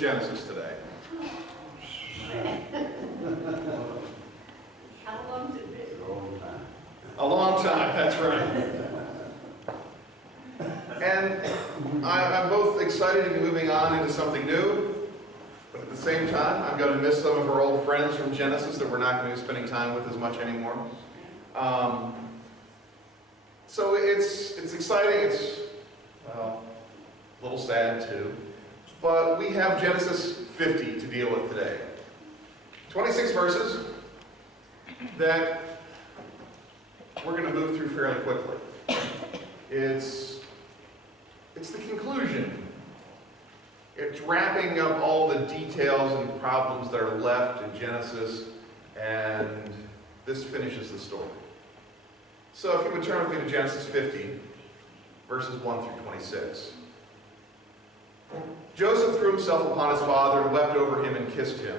Genesis today. How long's it been? A long time, that's right. And I'm both excited to be moving on into something new, but at the same time, I'm going to miss some of our old friends from Genesis that we're not going to be spending time with as much anymore. So it's exciting. It's, well, a little sad too. But we have Genesis 50 to deal with today. 26 verses that we're going to move through fairly quickly. It's the conclusion. It's wrapping up all the details and problems that are left in Genesis, and this finishes the story. So if you would turn with me to Genesis 50, verses 1 through 26. Joseph threw himself upon his father and wept over him and kissed him.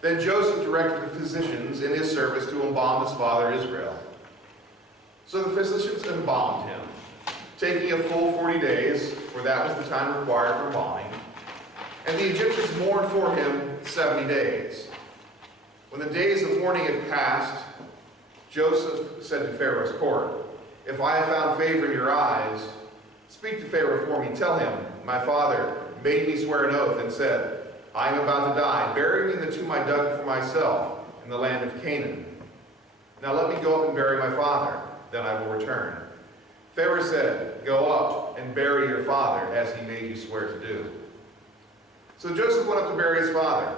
Then Joseph directed the physicians in his service to embalm his father Israel. So the physicians embalmed him, taking a full 40 days, for that was the time required for embalming. And the Egyptians mourned for him 70 days. When the days of mourning had passed, Joseph said to Pharaoh's court, "If I have found favor in your eyes, speak to Pharaoh for me. Tell him, my father made me swear an oath and said, I am about to die. Bury me in the tomb I dug for myself in the land of Canaan. Now let me go up and bury my father, then I will return." Pharaoh said, "Go up and bury your father as he made you swear to do." So Joseph went up to bury his father.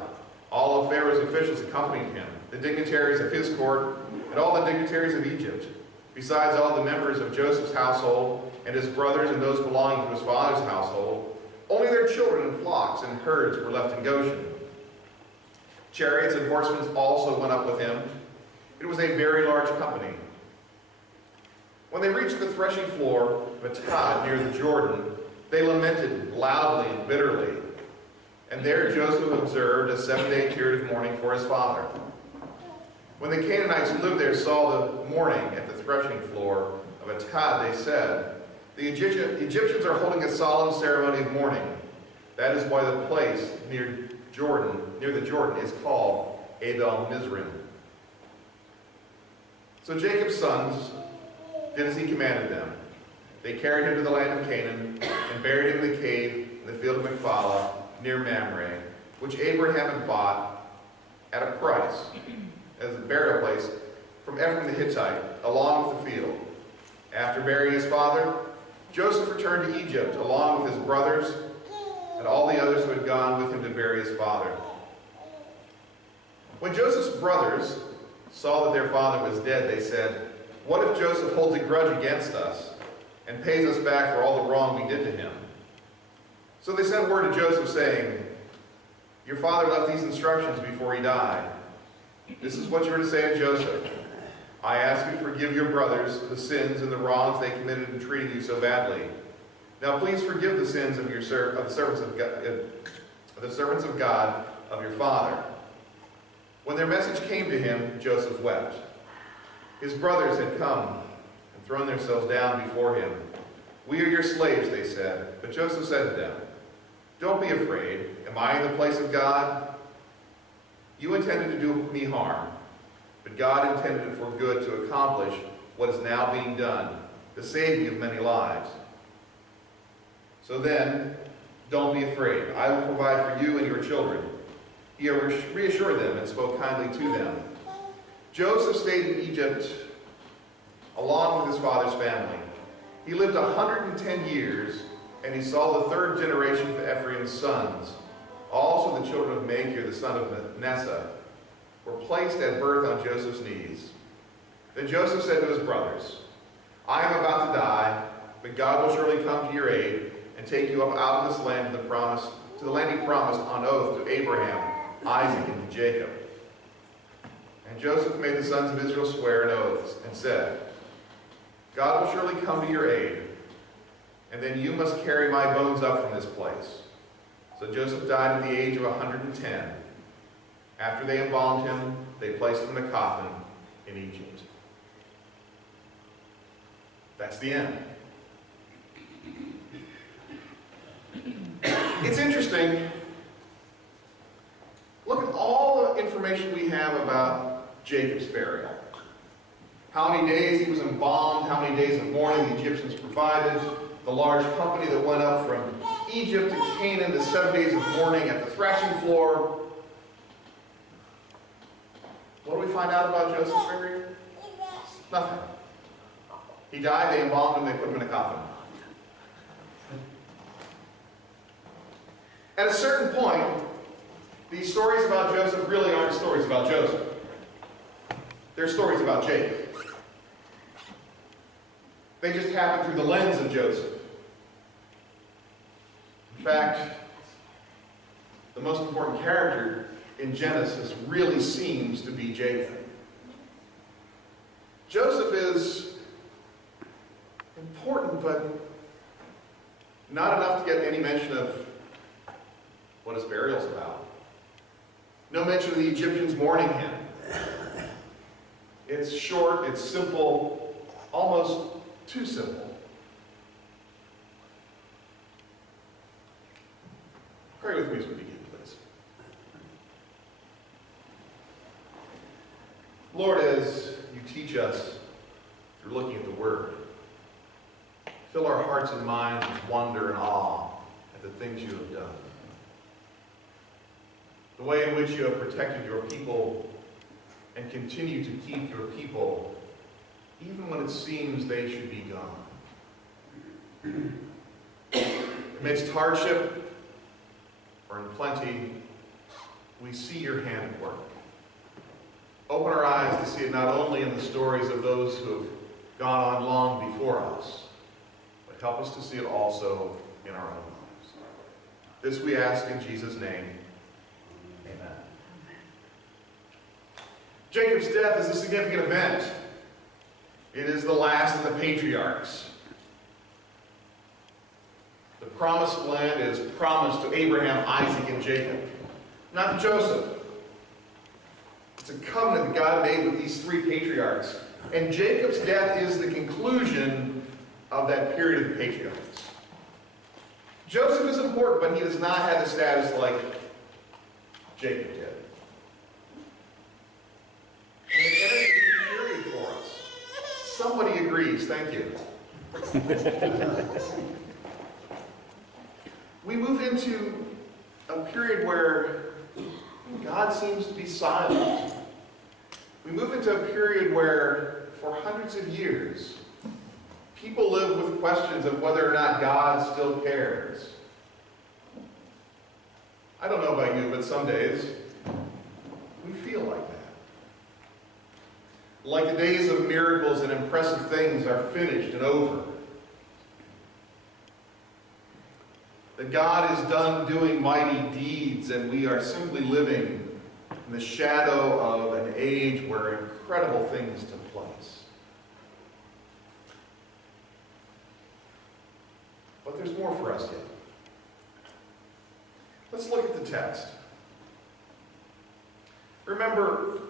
All of Pharaoh's officials accompanied him, the dignitaries of his court, and all the dignitaries of Egypt, besides all the members of Joseph's household, and his brothers and those belonging to his father's household. Only their children and flocks and herds were left in Goshen. Chariots and horsemen also went up with him. It was a very large company. When they reached the threshing floor of Atad near the Jordan, they lamented loudly and bitterly. And there Joseph observed a 7-day period of mourning for his father. When the Canaanites who lived there saw the mourning at the threshing floor of Atad, they said, "The Egyptians are holding a solemn ceremony of mourning. That is why the place near the Jordan, is called Abel Mizraim." So Jacob's sons did as he commanded them. They carried him to the land of Canaan and buried him in the cave in the field of Machpelah near Mamre, which Abraham had bought at a price as a burial place from Ephraim the Hittite, along with the field. After burying his father, Joseph returned to Egypt along with his brothers and all the others who had gone with him to bury his father. When Joseph's brothers saw that their father was dead, they said, "What if Joseph holds a grudge against us and pays us back for all the wrong we did to him?" So they sent word to Joseph saying, "Your father left these instructions before he died. This is what you are to say to Joseph. I ask you to forgive your brothers the sins and the wrongs they committed in treating you so badly. Now please forgive the sins of the servants of God of your father." When their message came to him, Joseph wept. His brothers had come and thrown themselves down before him. "We are your slaves," they said. But Joseph said to them, "Don't be afraid. Am I in the place of God? You intended to do me harm, but God intended it for good to accomplish what is now being done, the saving of many lives. So then, don't be afraid. I will provide for you and your children." He reassured them and spoke kindly to them. Joseph stayed in Egypt along with his father's family. He lived 110 years, and he saw the third generation of Ephraim's sons. Also the children of Machir, the son of Manasseh, were placed at birth on Joseph's knees. Then Joseph said to his brothers, "I am about to die, but God will surely come to your aid and take you up out of this land to the land he promised on oath to Abraham, Isaac, and to Jacob." And Joseph made the sons of Israel swear an oath and said, "God will surely come to your aid, and then you must carry my bones up from this place." So Joseph died at the age of 110. After they embalmed him, they placed him in a coffin in Egypt. That's the end. It's interesting Look at all the information we have about Jacob's burial. How many days he was embalmed, how many days of mourning the Egyptians provided, the large company that went up from Egypt to Canaan, the 7 days of mourning at the threshing floor. What do we find out about Joseph's burial? Nothing. He died, they embalmed him, they put him in a coffin. At a certain point, these stories about Joseph really aren't stories about Joseph. They're stories about Jacob. They just happen through the lens of Joseph. In fact, the most important character in Genesis really seems to be Jacob. Joseph is important, but not enough to get any mention of what his burial's about. No mention of the Egyptians mourning him. It's short, it's simple, almost too simple. Pray with me as we begin, please. Lord, as you teach us through looking at the Word, fill our hearts and minds with wonder and awe at the things you have done. The way in which you have protected your people and continue to keep your people even when it seems they should be gone. Amidst hardship or in plenty, we see your hand at work. Open our eyes to see it not only in the stories of those who have gone on long before us, but help us to see it also in our own lives. This we ask in Jesus' name. Amen. Jacob's death is a significant event. It is the last of the patriarchs. The promised land is promised to Abraham, Isaac, and Jacob, not to Joseph. It's a covenant that God made with these three patriarchs. And Jacob's death is the conclusion of that period of the patriarchs. Joseph is important, but he does not have the status like Jacob did. And it enters a new period for us. Somebody agrees. Thank you. We move into a period where God seems to be silent. We move into a period where, for hundreds of years, people live with questions of whether or not God still cares. I don't know about you, but some days we feel like that. Like the days of miracles and impressive things are finished and over. That God is done doing mighty deeds and we are simply living in the shadow of an age where incredible things took place. But there's more for us yet. Let's look at the text. Remember,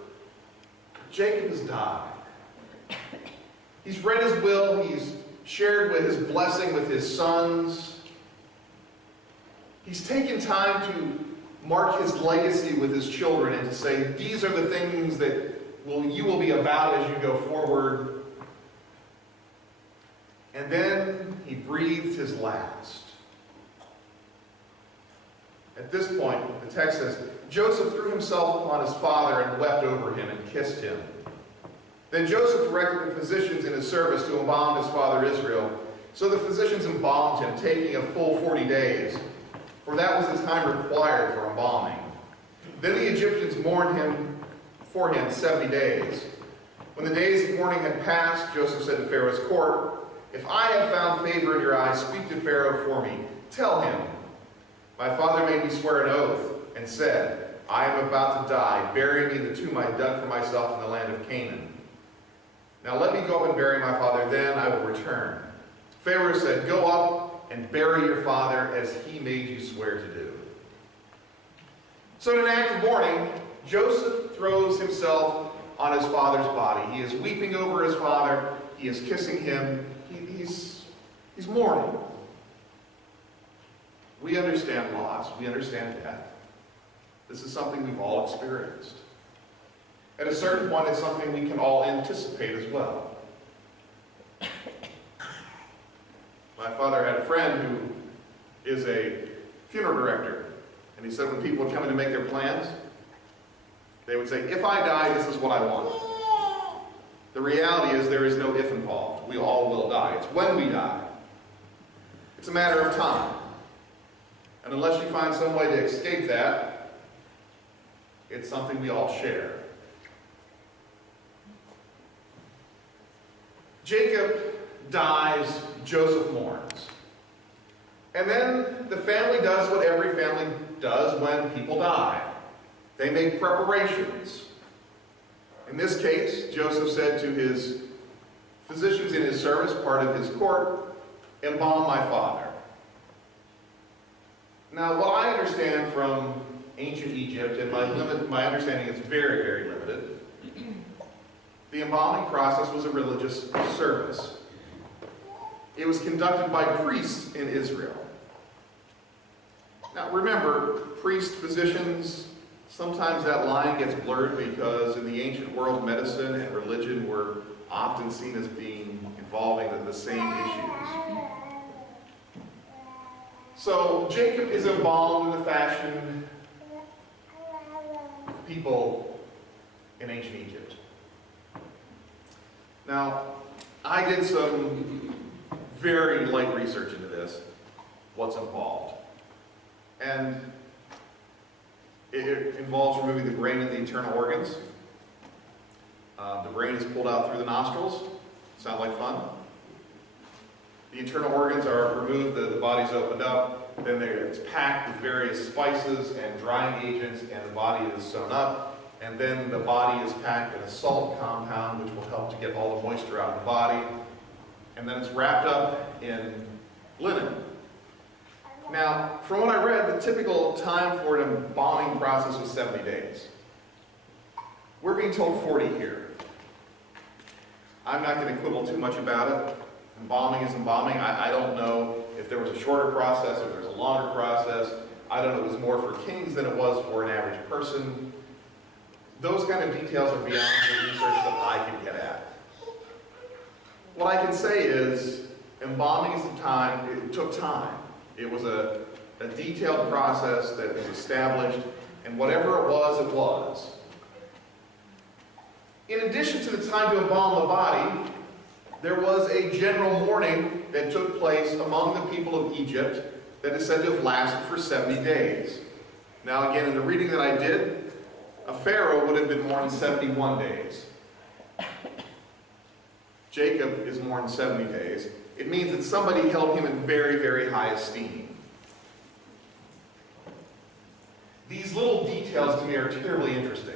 Jacob has died. He's read his will. He's shared with his blessing with his sons. He's taken time to mark his legacy with his children and to say, these are the things that you will be about as you go forward. And then he breathed his last. At this point, the text says, Joseph threw himself upon his father and wept over him and kissed him. Then Joseph directed the physicians in his service to embalm his father Israel. So the physicians embalmed him, taking a full 40 days, for that was the time required for embalming. Then the Egyptians mourned for him 70 days. When the days of mourning had passed, Joseph said to Pharaoh's court, if I have found favor in your eyes, speak to Pharaoh for me. Tell him, my father made me swear an oath and said, I am about to die. Bury me in the tomb I dug for myself in the land of Canaan. Now let me go up and bury my father, then I will return. Pharaoh said, go up and bury your father as he made you swear to do. So in an act of mourning, Joseph throws himself on his father's body. He is weeping over his father. He is kissing him. He's mourning. We understand loss. We understand death. This is something we've all experienced. At a certain point, it's something we can all anticipate as well. My father had a friend who is a funeral director, and he said when people would come in to make their plans, they would say, if I die, this is what I want. The reality is there is no if involved. We all will die. It's when we die. It's a matter of time. And unless you find some way to escape that, it's something we all share. Jacob dies, Joseph mourns. And then the family does what every family does when people die. They make preparations. In this case, Joseph said to his physicians in his service, part of his court, embalm my father. Now, what I understand from ancient Egypt, and my understanding is very, very limited, the embalming process was a religious service. It was conducted by priests in Israel. Now, remember, priests, physicians, sometimes that line gets blurred because in the ancient world, medicine and religion were often seen as being involving the same issues. So Jacob is embalmed in the fashion of people in ancient Egypt. Now, I did some very light research into this, what's involved. And it involves removing the brain and the internal organs. The brain is pulled out through the nostrils. Sound like fun? The internal organs are removed, the body's opened up, then it's packed with various spices and drying agents, and the body is sewn up, and then the body is packed in a salt compound which will help to get all the moisture out of the body, and then it's wrapped up in linen. Now, from what I read, the typical time for an embalming process was 70 days. We're being told 40 here. I'm not going to quibble too much about it. Embalming is embalming. I don't know if there was a shorter process, if there was a longer process. I don't know if it was more for kings than it was for an average person. Those kind of details are beyond the research that I can get at. What I can say is, embalming is it took time. It was a detailed process that was established, and whatever it was. In addition to the time to embalm the body, there was a general mourning that took place among the people of Egypt that is said to have lasted for 70 days. Now again, in the reading that I did, a pharaoh would have been mourned 71 days. Jacob is mourned 70 days. It means that somebody held him in very, very high esteem. These little details to me are terribly interesting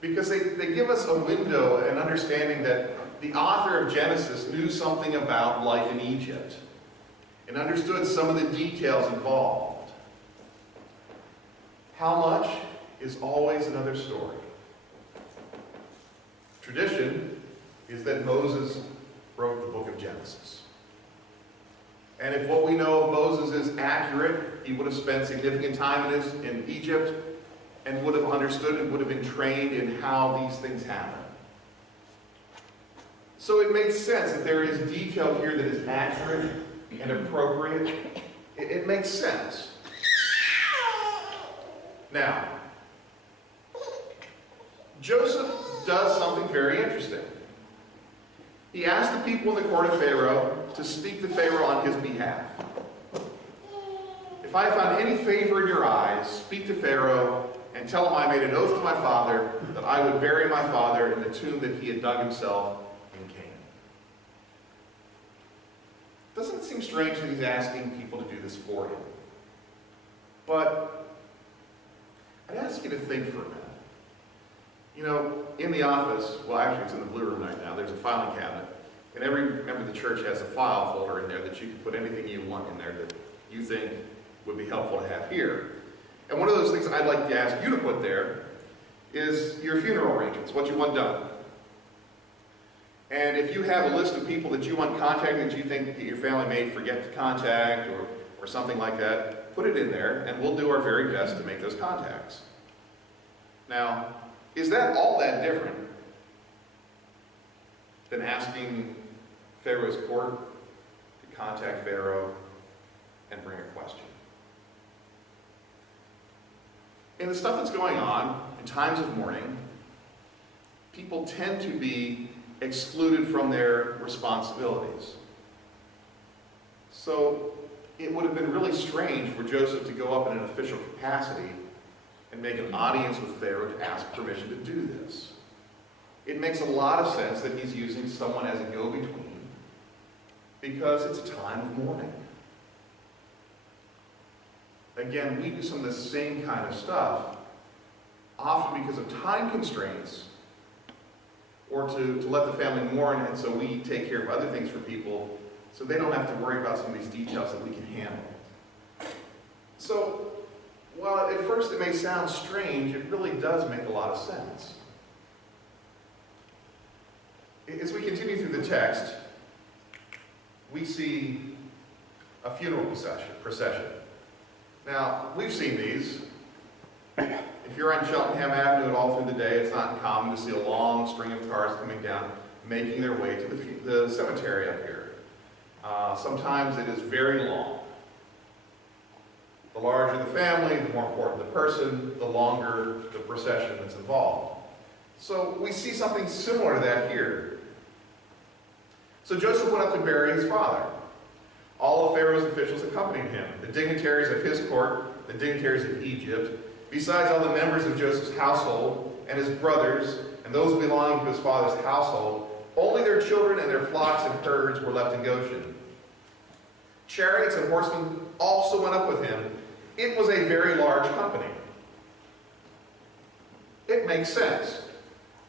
because they give us a window, an understanding that the author of Genesis knew something about life in Egypt and understood some of the details involved. How much is always another story. Tradition is that Moses wrote the book of Genesis. And if what we know of Moses is accurate, he would have spent significant time in Egypt and would have understood and would have been trained in how these things happen. So it makes sense that there is detail here that is accurate and appropriate. It makes sense. Now, Joseph does something very interesting. He asked the people in the court of Pharaoh to speak to Pharaoh on his behalf. If I found any favor in your eyes, speak to Pharaoh and tell him I made an oath to my father that I would bury my father in the tomb that he had dug himself in Canaan. Doesn't it seem strange that he's asking people to do this for him? But I'd ask you to think for a minute. You know, in the office, well actually it's in the blue room right now, there's a filing cabinet. And every member of the church has a file folder in there that you can put anything you want in there that you think would be helpful to have here. And one of those things I'd like to ask you to put there is your funeral arrangements, what you want done. And if you have a list of people that you want contacted that you think that your family may forget to contact or something like that, put it in there, and we'll do our very best to make those contacts. Now, is that all that different than asking Pharaoh's court to contact Pharaoh and bring a question? In the stuff that's going on in times of mourning, people tend to be excluded from their responsibilities. So it would have been really strange for Joseph to go up in an official capacity and make an audience with Pharaoh to ask permission to do this. It makes a lot of sense that he's using someone as a go-between because it's a time of mourning. Again, we do some of the same kind of stuff, often because of time constraints, or to let the family mourn, and so we take care of other things for people so they don't have to worry about some of these details that we can handle. So, while at first it may sound strange, it really does make a lot of sense. As we continue through the text, we see a funeral procession. Now, we've seen these. If you're on Cheltenham Avenue at all through the day, it's not uncommon to see a long string of cars coming down, making their way to the cemetery up here. Sometimes it is very long. The larger the family, the more important the person, the longer the procession that's involved. So we see something similar to that here. So Joseph went up to bury his father. All of Pharaoh's officials accompanied him, the dignitaries of his court, the dignitaries of Egypt, besides all the members of Joseph's household and his brothers and those belonging to his father's household. Only their children and their flocks and herds were left in Goshen. Chariots and horsemen also went up with him. It was a very large company. It makes sense.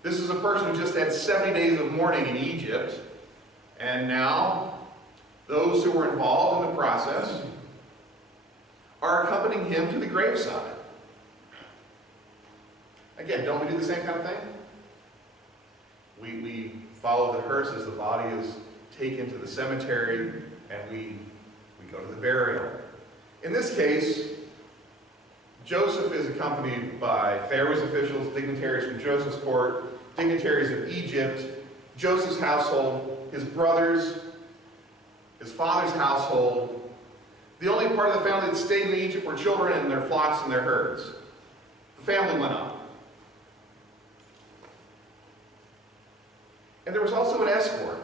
This is a person who just had 70 days of mourning in Egypt, and now those who were involved in the process are accompanying him to the graveside. Again, don't we do the same kind of thing? We follow the hearse as the body is taken to the cemetery, and we go to the burial. In this case, Joseph is accompanied by Pharaoh's officials, dignitaries from Joseph's court, dignitaries of Egypt, Joseph's household, his brothers, his father's household. The only part of the family that stayed in Egypt were children and their flocks and their herds. The family went up. And there was also an escort,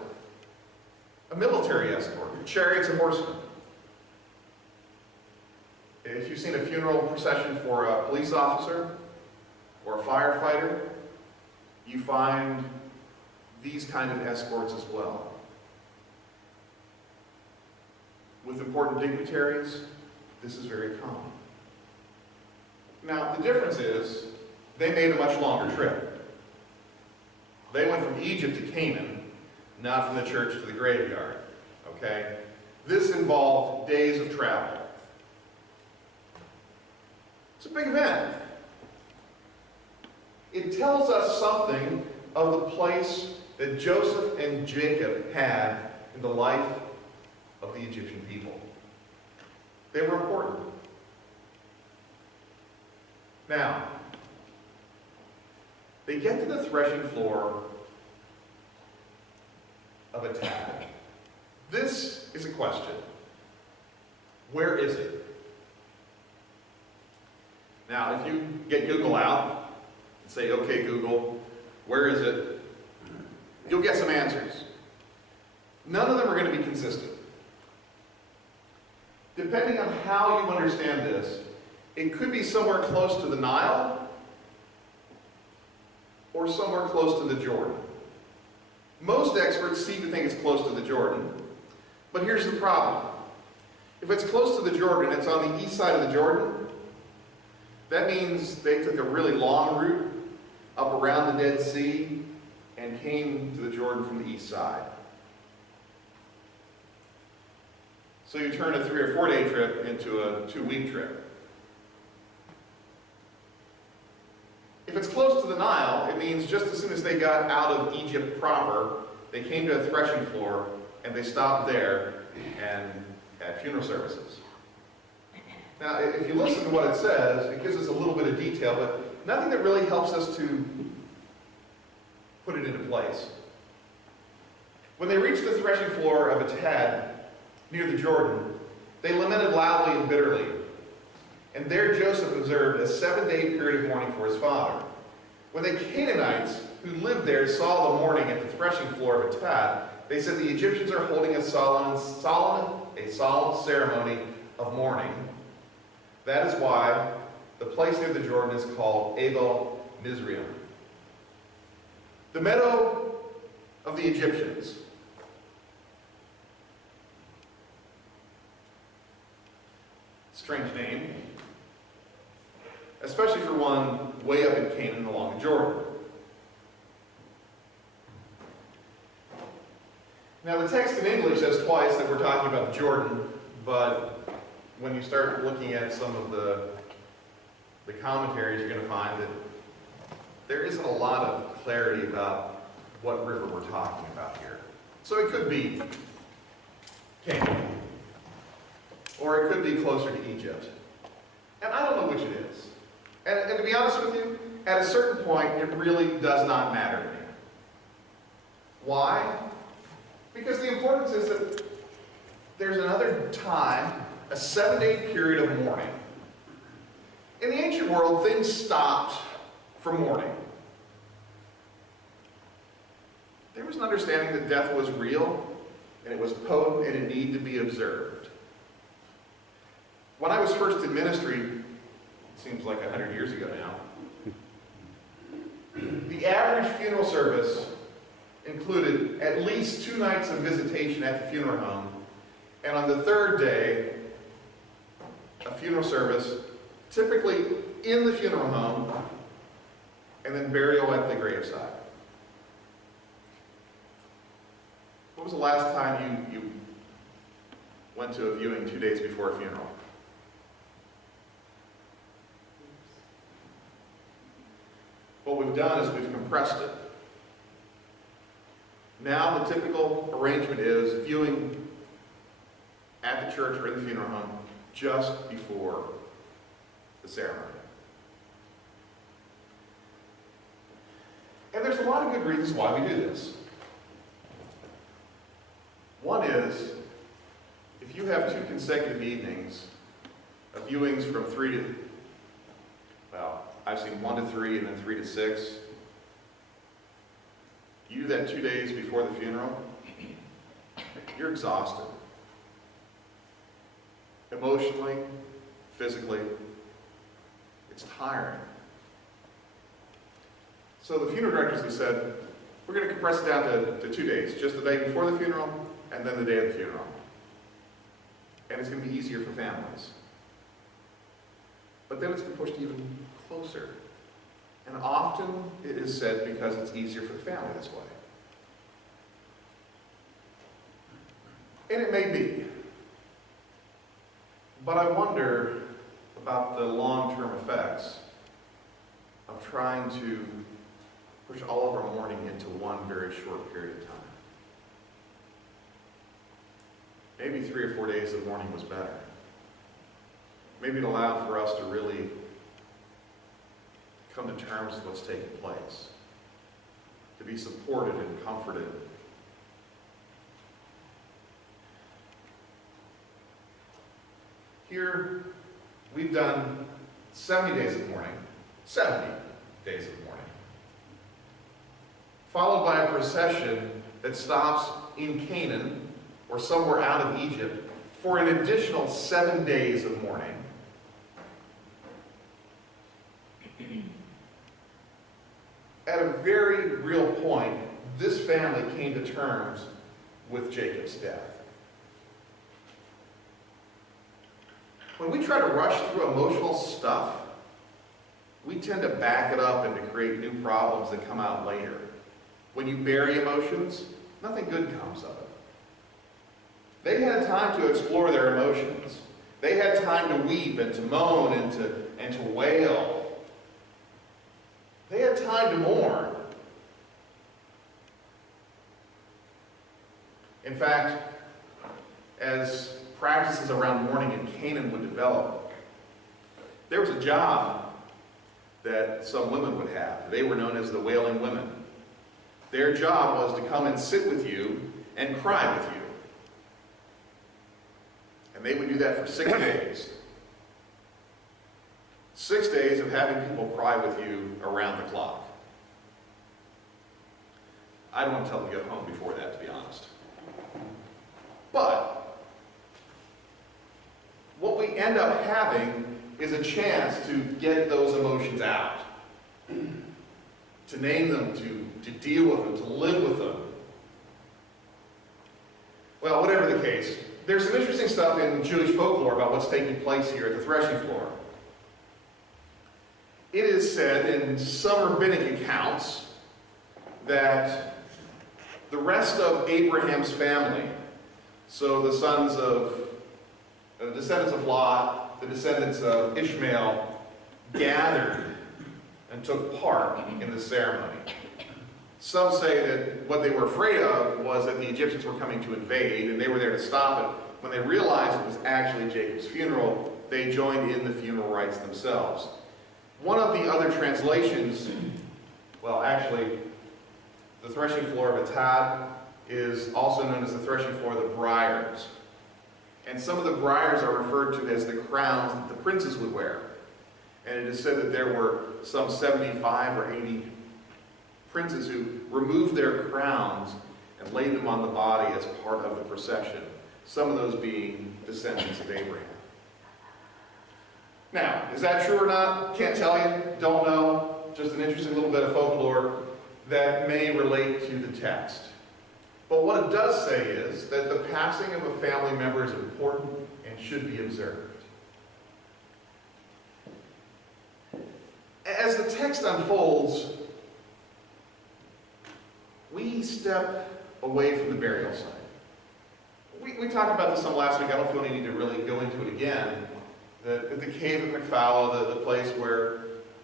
a military escort, chariots and horsemen. If you've seen a funeral procession for a police officer or a firefighter, you find these kind of escorts as well. With important dignitaries, this is very common. Now, the difference is they made a much longer trip. They went from Egypt to Canaan, not from the church to the graveyard. Okay? This involved days of travel. It's a big event. It tells us something of the place that Joseph and Jacob had in the life of the Egyptian people. They were important. Now, they get to the threshing floor of a town. This is a question. Where is it? Now, if you get Google out and say, okay, Google, where is it? You'll get some answers. None of them are going to be consistent. Depending on how you understand this, it could be somewhere close to the Nile or somewhere close to the Jordan. Most experts seem to think it's close to the Jordan, but here's the problem. If it's close to the Jordan, it's on the east side of the Jordan. That means they took a really long route up around the Dead Sea and came to the Jordan from the east side. So you turn a 3 or 4 day trip into a 2-week trip. If it's close to the Nile, it means just as soon as they got out of Egypt proper, they came to a threshing floor and they stopped there and had funeral services. Now, if you listen to what it says, it gives us a little bit of detail, but nothing that really helps us to put it into place. When they reached the threshing floor of Atad, near the Jordan, they lamented loudly and bitterly. And there Joseph observed a 7-day period of mourning for his father. When the Canaanites who lived there saw the mourning at the threshing floor of Atad, they said, the Egyptians are holding a solemn ceremony of mourning. That is why the place near the Jordan is called Abel Mizraim. The meadow of the Egyptians. Strange name, especially for one way up in Canaan along the Jordan. Now the text in English says twice that we're talking about the Jordan, but when you start looking at some of the commentaries, you're going to find that there isn't a lot of clarity about what river we're talking about here. So it could be Canaan, or it could be closer to Egypt. And I don't know which it is. And to be honest with you, at a certain point, it really does not matter to me. Why? Because the importance is that there's another time, a 7-day period of mourning. In the ancient world, things stopped from mourning. There was an understanding that death was real, and it was potent, and it needed to be observed. When I was first in ministry, it seems like 100 years ago now, the average funeral service included at least 2 nights of visitation at the funeral home, and on the 3rd day, a funeral service, typically in the funeral home, and then burial at the graveside. When was the last time you went to a viewing 2 days before a funeral? What we've done is we've compressed it. Now the typical arrangement is viewing at the church or in the funeral home just before the ceremony. And there's a lot of good reasons why we do this. One is, if you have 2 consecutive evenings of viewings from 3 to, well, I've seen 1 to 3 and then 3 to 6. You do that 2 days before the funeral, you're exhausted. Emotionally, physically, it's tiring. So the funeral directors have said, we're going to compress it down to 2 days, just the day before the funeral and then the day of the funeral. And it's going to be easier for families. But then it's been pushed even closer. And often it is said because it's easier for the family this way. And it may be. But I wonder about the long-term effects of trying to push all of our mourning into one very short period of time. Maybe 3 or 4 days of mourning was better. Maybe it allowed for us to really come to terms with what's taking place, to be supported and comforted. Here, we've done 70 days of mourning, 70 days of mourning, followed by a procession that stops in Canaan or somewhere out of Egypt for an additional 7 days of mourning. At a very real point, this family came to terms with Jacob's death. When we try to rush through emotional stuff, we tend to back it up and to create new problems that come out later. When you bury emotions, nothing good comes of it. They had time to explore their emotions. They had time to weep and to moan and to wail. They had time to mourn. In fact, as practices around mourning in Canaan would develop, There was a job that some women would have. They were known as the wailing women. Their job was to come and sit with you and cry with you. And they would do that for 6 days. 6 days of having people cry with you around the clock. I don't want to tell them to go home before that, to be honest. But what we end up having is a chance to get those emotions out, to name them, to deal with them, to live with them. Well, whatever the case, there's some interesting stuff in Jewish folklore about what's taking place here at the threshing floor. It is said in some rabbinic accounts that the rest of Abraham's family, so the sons of, the descendants of Lot, the descendants of Ishmael, gathered and took part in the ceremony. Some say that what they were afraid of was that the Egyptians were coming to invade, and they were there to stop it. When they realized it was actually Jacob's funeral, they joined in the funeral rites themselves. One of the other translations, well, actually, the threshing floor of Atad is also known as the threshing floor of the briars. And some of the briars are referred to as the crowns that the princes would wear. And it is said that there were some 75 or 80 princes who removed their crowns and laid them on the body as part of the procession, some of those being descendants of Abraham. Now, is that true or not? Can't tell you, don't know. Just an interesting little bit of folklore that may relate to the text. But what it does say is that the passing of a family member is important and should be observed. As the text unfolds, we step away from the burial site. We talked about this some last week. I don't feel any need to really go into it again. The cave at Machpelah, the place where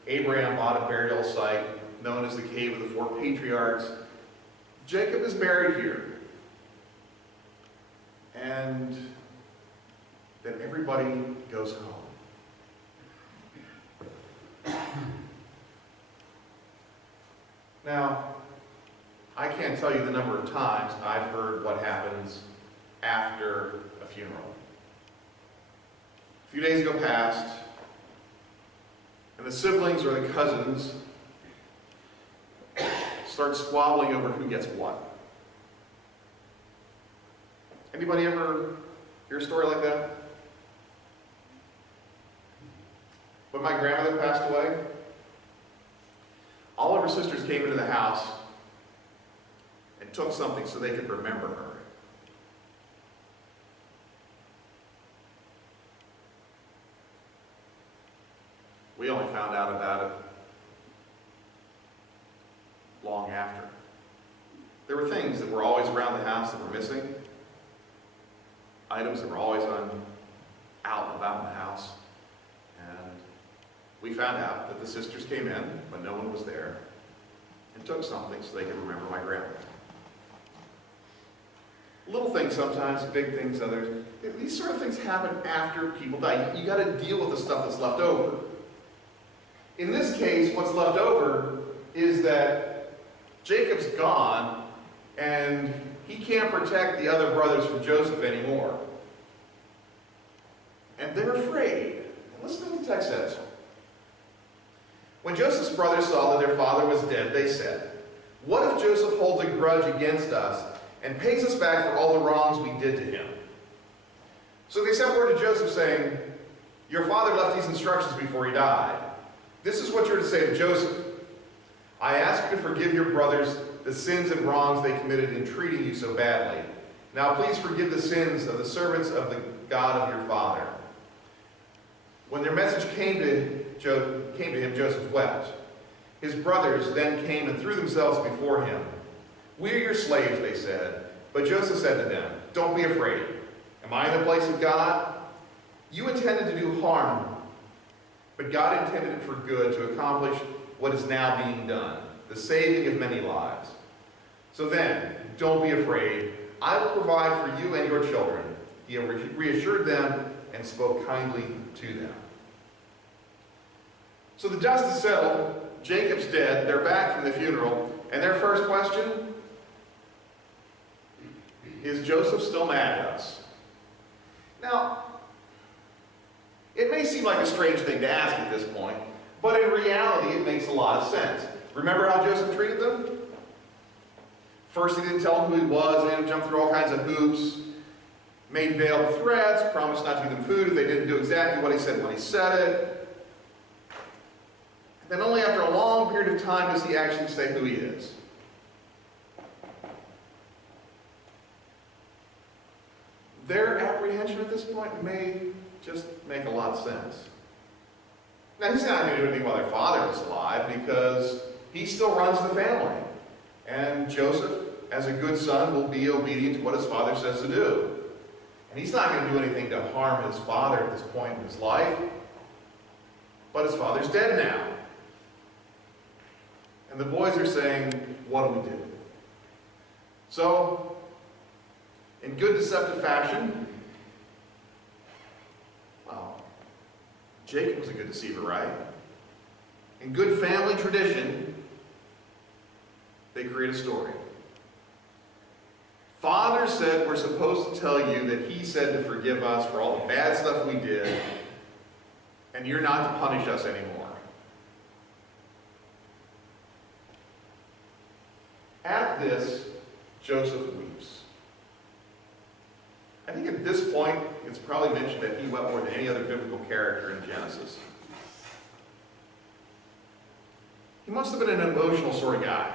Abraham bought a burial site known as the Cave of the Four Patriarchs. Jacob is buried here. And then everybody goes home. Now, I can't tell you the number of times I've heard what happens after a funeral. A few days go past, and the siblings or the cousins start squabbling over who gets what. Anybody ever hear a story like that? When my grandmother passed away, all of her sisters came into the house and took something so they could remember her. We only found out about it long after. There were things that were always around the house that were missing, items that were always out and about in the house, and we found out that the sisters came in when no one was there and took something so they could remember my grandmother. Little things sometimes, big things others. These sort of things happen after people die. You got to deal with the stuff that's left over. In this case, what's left over is that Jacob's gone and he can't protect the other brothers from Joseph anymore. And they're afraid. Listen to what the text says. When Joseph's brothers saw that their father was dead, they said, "What if Joseph holds a grudge against us and pays us back for all the wrongs we did to him?" So they sent word to Joseph saying, "Your father left these instructions before he died. This is what you're to say to Joseph. I ask you to forgive your brothers the sins and wrongs they committed in treating you so badly. Now please forgive the sins of the servants of the God of your father." When their message came to him, Joseph wept. His brothers then came and threw themselves before him. "We are your slaves," they said. But Joseph said to them, "Don't be afraid. Am I in the place of God? You intended to do harm, but God intended it for good to accomplish what is now being done, the saving of many lives. So then, don't be afraid. I will provide for you and your children." He reassured them and spoke kindly to them. So the dust is settled, Jacob's dead, they're back from the funeral, and their first question is, Joseph still mad at us? Now, it may seem like a strange thing to ask at this point, but in reality it makes a lot of sense. Remember how Joseph treated them? First, he didn't tell them who he was, he didn't jump through all kinds of hoops, made veiled threats, promised not to give them food if they didn't do exactly what he said when he said it. And then only after a long period of time does he actually say who he is. Their apprehension at this point may just make a lot of sense. Now, he's not going to do anything while their father is alive because he still runs the family. And Joseph, as a good son, will be obedient to what his father says to do. And he's not going to do anything to harm his father at this point in his life. But his father's dead now. And the boys are saying, what do we do? So, in good deceptive fashion, well, Jacob was a good deceiver, right? In good family tradition, they create a story. Father said we're supposed to tell you that he said to forgive us for all the bad stuff we did, and you're not to punish us anymore. At this, Joseph weeps. I think at this point, it's probably mentioned that he wept more than any other biblical character in Genesis. He must have been an emotional sort of guy.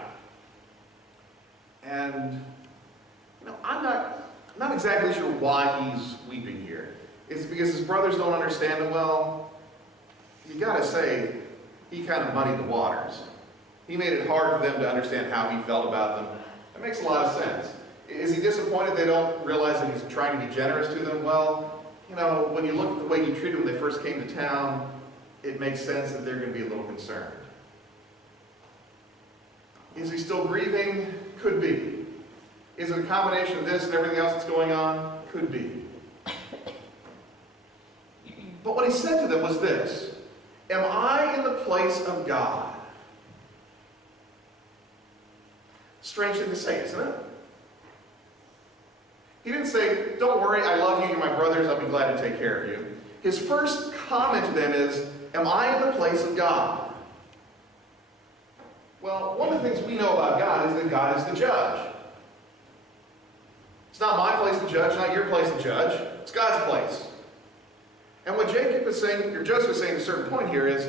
And, I'm not exactly sure why he's weeping here. It's because his brothers don't understand him well. You gotta say, he kind of muddied the waters. He made it hard for them to understand how he felt about them. That makes a lot of sense. Is he disappointed they don't realize that he's trying to be generous to them? Well, when you look at the way he treated them when they first came to town, it makes sense that they're going to be a little concerned. Is he still grieving? Could be. Is it a combination of this and everything else that's going on? Could be. But what he said to them was this: am I in the place of God? Strange thing to say, isn't it? He didn't say, don't worry, I love you, you're my brothers, I'll be glad to take care of you. His first comment to them is, am I in the place of God? Well, one of the things we know about God is that God is the judge. It's not my place to judge, not your place to judge. It's God's place. And what Jacob is saying, or Joseph is saying at a certain point here is,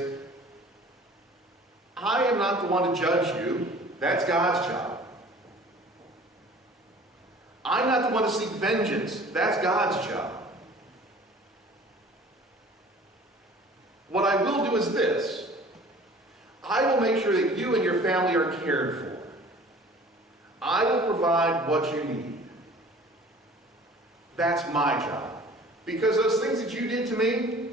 I am not the one to judge you. That's God's job. I'm not the one to seek vengeance. That's God's job. What I will do is this. I will make sure that you and your family are cared for. I will provide what you need. That's my job. Because those things that you did to me,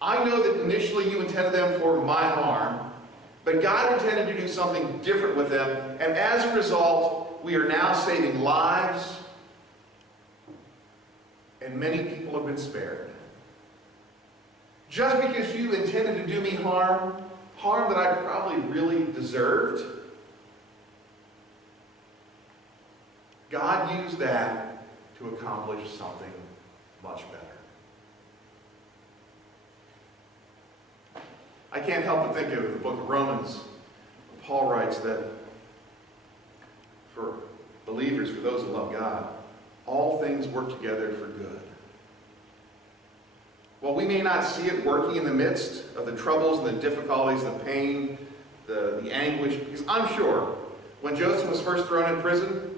I know that initially you intended them for my harm, but God intended to do something different with them, and as a result, we are now saving lives, and many people have been spared. Just because you intended to do me harm that I probably really deserved, God used that to accomplish something much better. I can't help but think of the book of Romans. Paul writes that for believers, for those who love God, all things work together for good. While we may not see it working in the midst of the troubles and the difficulties, the pain, the anguish, because I'm sure when Joseph was first thrown in prison,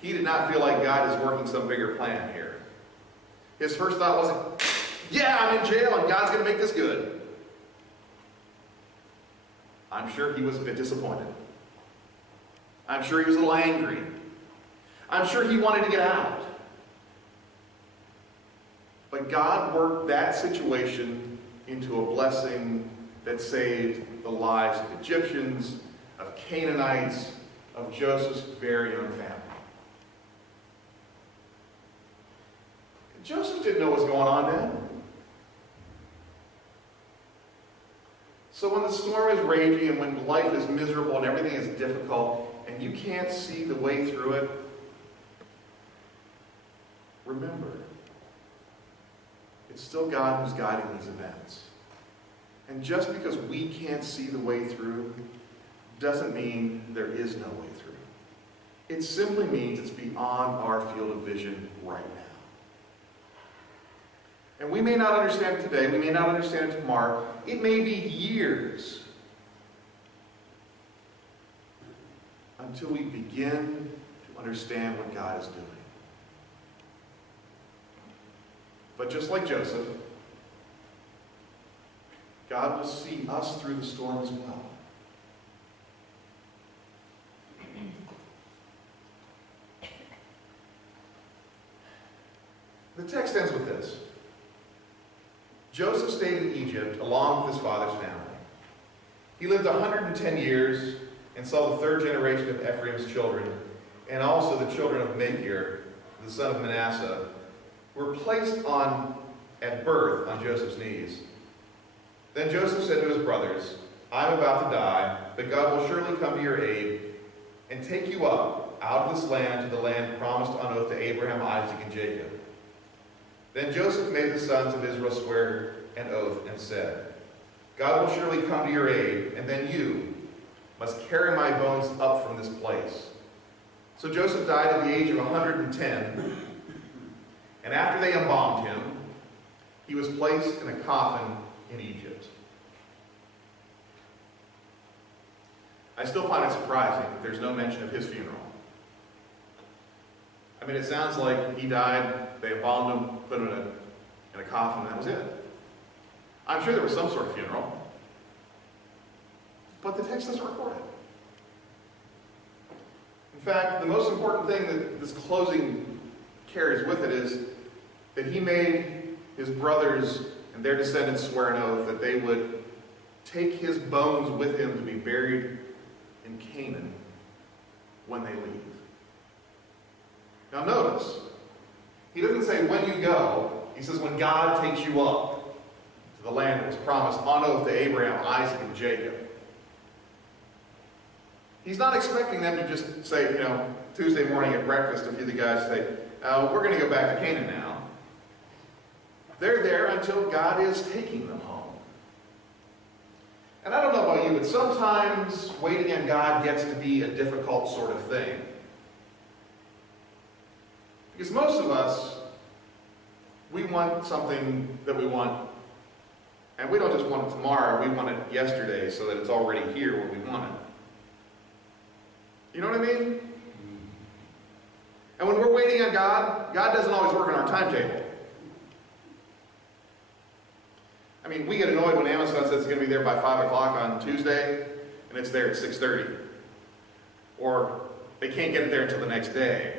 he did not feel like God is working some bigger plan here. His first thought wasn't, yeah, I'm in jail and God's going to make this good. I'm sure he was a bit disappointed. I'm sure he was a little angry. I'm sure he wanted to get out. But God worked that situation into a blessing that saved the lives of Egyptians, of Canaanites, of Joseph's very own family. Joseph didn't know what was going on then. So when the storm is raging and when life is miserable and everything is difficult and you can't see the way through it, remember, it's still God who's guiding these events. And just because we can't see the way through doesn't mean there is no way through. It simply means it's beyond our field of vision right now. And we may not understand it today, we may not understand it tomorrow. It may be years until we begin to understand what God is doing. But just like Joseph, God will see us through the storm as well. The text ends with this. Joseph stayed in Egypt along with his father's family. He lived 110 years and saw the third generation of Ephraim's children, and also the children of Machir, the son of Manasseh, were placed at birth on Joseph's knees. Then Joseph said to his brothers, "I am about to die, but God will surely come to your aid and take you up out of this land to the land promised on oath to Abraham, Isaac, and Jacob." Then Joseph made the sons of Israel swear an oath and said, "God will surely come to your aid, and then you must carry my bones up from this place." So Joseph died at the age of 110, and after they embalmed him, he was placed in a coffin in Egypt. I still find it surprising that there's no mention of his funeral. I mean, it sounds like he died, they embalmed him, put him in a coffin, and that was it. I'm sure there was some sort of funeral, but the text doesn't record it. In fact, the most important thing that this closing carries with it is that he made his brothers and their descendants swear an oath that they would take his bones with him to be buried in Canaan when they leave. Now notice, he doesn't say when you go, he says when God takes you up to the land that was promised on oath to Abraham, Isaac, and Jacob. He's not expecting them to just say, Tuesday morning at breakfast, a few of the guys say, we're going to go back to Canaan now. They're there until God is taking them home. And I don't know about you, but sometimes waiting on God gets to be a difficult sort of thing. Because most of us, we want something that we want, and we don't just want it tomorrow, we want it yesterday so that it's already here when we want it. You know what I mean? And when we're waiting on God, God doesn't always work on our timetable. I mean, we get annoyed when Amazon says it's going to be there by 5 o'clock on Tuesday, and it's there at 6:30. Or they can't get it there until the next day.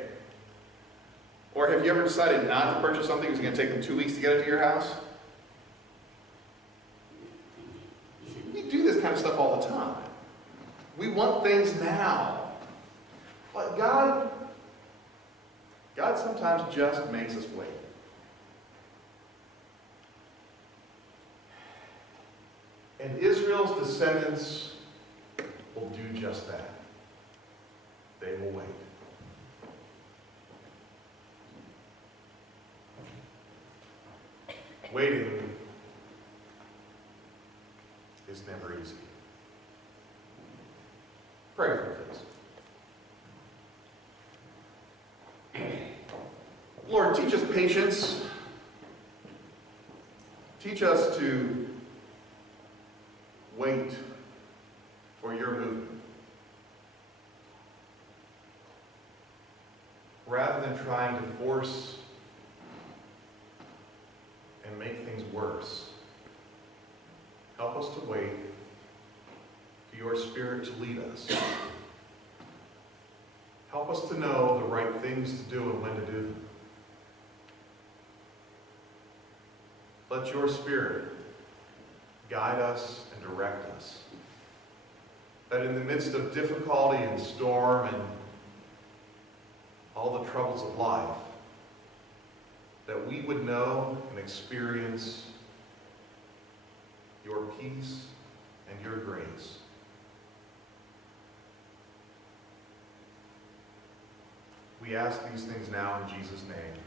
Or have you ever decided not to purchase something because it's going to take them 2 weeks to get it to your house? We do this kind of stuff all the time. We want things now. But God sometimes just makes us wait. And Israel's descendants will do just that. They will wait. Waiting is never easy. Pray with me, please. Lord, teach us patience. Teach us to wait for your movement. Rather than trying to force and make things worse, help us to wait for your Spirit to lead us. Help us to know the right things to do and when to do them. Let your Spirit guide us and direct us, that in the midst of difficulty and storm and all the troubles of life, that we would know and experience your peace and your grace. We ask these things now in Jesus' name.